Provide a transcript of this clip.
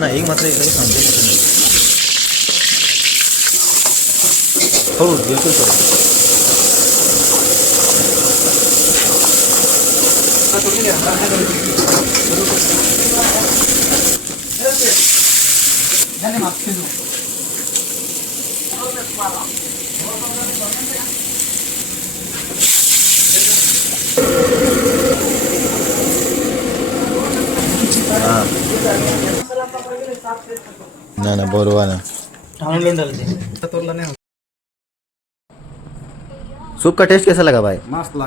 नाही मात्र इकडे सांगतो हळू बिलकुल करू ना ना बरोबर ना सूप का टेस्ट कैसा लगा भाई? मस्त लगा।